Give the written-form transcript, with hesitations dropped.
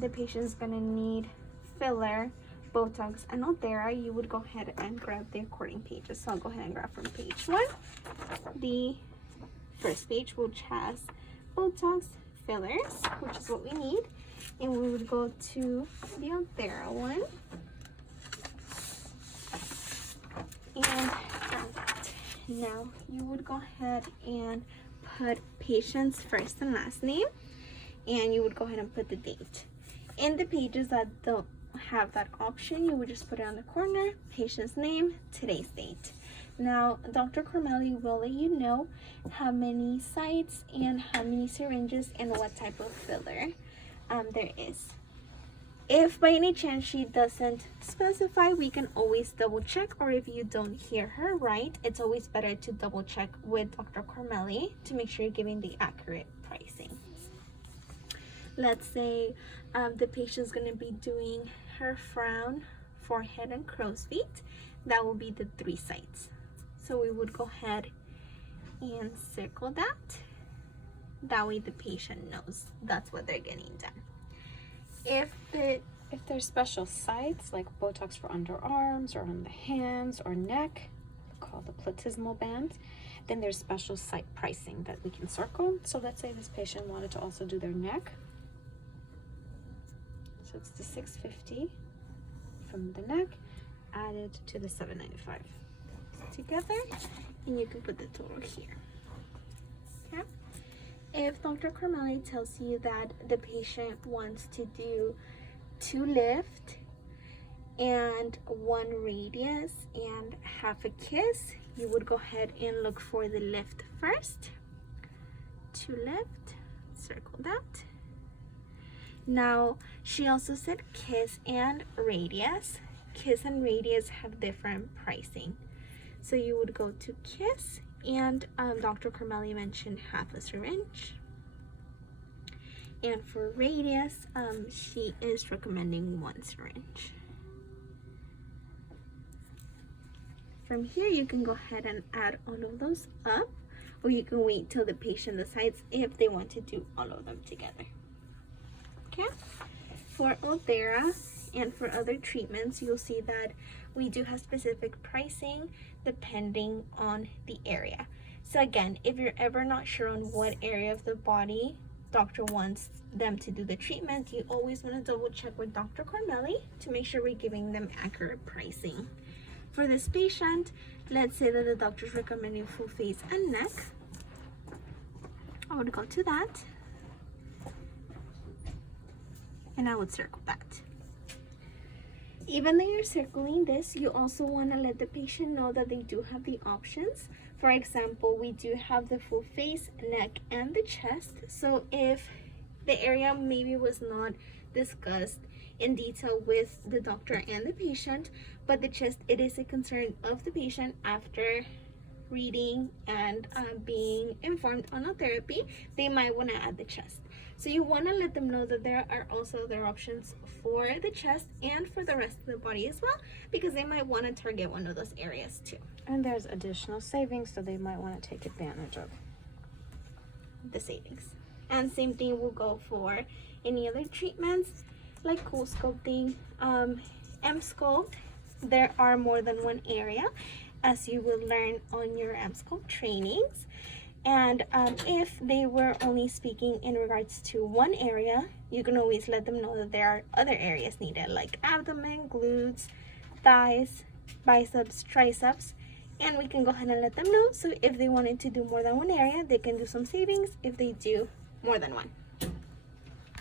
the patient's gonna need filler, Botox, and Ulthera, you would go ahead and grab the according pages. So I'll go ahead and grab from page 1 the first page, which has Botox, fillers, which is what we need, and we would go to the Ulthera one, and now you would go ahead and put patient's first and last name, and you would go ahead and put the date. In the pages that don't have that option, you would just put it on the corner, patient's name, today's date. Now, Dr. Kormeili will let you know how many sites and how many syringes and what type of filler there is. If by any chance she doesn't specify, we can always double check, or if you don't hear her right, it's always better to double check with Dr. Kormeili to make sure you're giving the accurate pricing. Let's say the patient's going to be doing her frown, forehead, and crow's feet. That will be the 3 sites. So we would go ahead and circle that. That way the patient knows that's what they're getting done. If there's special sites like Botox for underarms or on the hands or neck, called the platysmal band, then there's special site pricing that we can circle. So let's say this patient wanted to also do their neck. So it's the $650 from the neck added to the $795 together, and you can put the total here. Okay. If Dr. Kormeili tells you that the patient wants to do 2 lift and 1 radius and half a kiss, you would go ahead and look for the lift first. 2 lift, circle that. Now, she also said kiss and radius. Kiss and radius have different pricing. So you would go to kiss, and Dr. Kormeili mentioned half a syringe. And for radius, she is recommending 1 syringe. From here, you can go ahead and add all of those up, or you can wait till the patient decides if they want to do all of them together. Okay? For Ulthera and for other treatments, you'll see that we do have specific pricing depending on the area. So again, if you're ever not sure on what area of the body doctor wants them to do the treatment, you always want to double check with Dr. Kormeili to make sure we're giving them accurate pricing. For this patient, let's say that the doctor's recommending full face and neck. I would go to that, and I would circle that. Even though you're circling this, you also want to let the patient know that they do have the options. For example, we do have the full face, neck, and the chest. So if the area maybe was not discussed in detail with the doctor and the patient, but the chest, it is a concern of the patient after reading and being informed on a therapy, they might want to add the chest. So you want to let them know that there are also other options for the chest and for the rest of the body as well, because they might want to target one of those areas too. And there's additional savings, so they might want to take advantage of the savings. And same thing will go for any other treatments like cool sculpting, M-Sculpt. There are more than one area, as you will learn on your M-Sculpt trainings. And if they were only speaking in regards to one area, you can always let them know that there are other areas needed, like abdomen, glutes, thighs, biceps, triceps, and we can go ahead and let them know. So if they wanted to do more than one area, they can do some savings if they do more than one.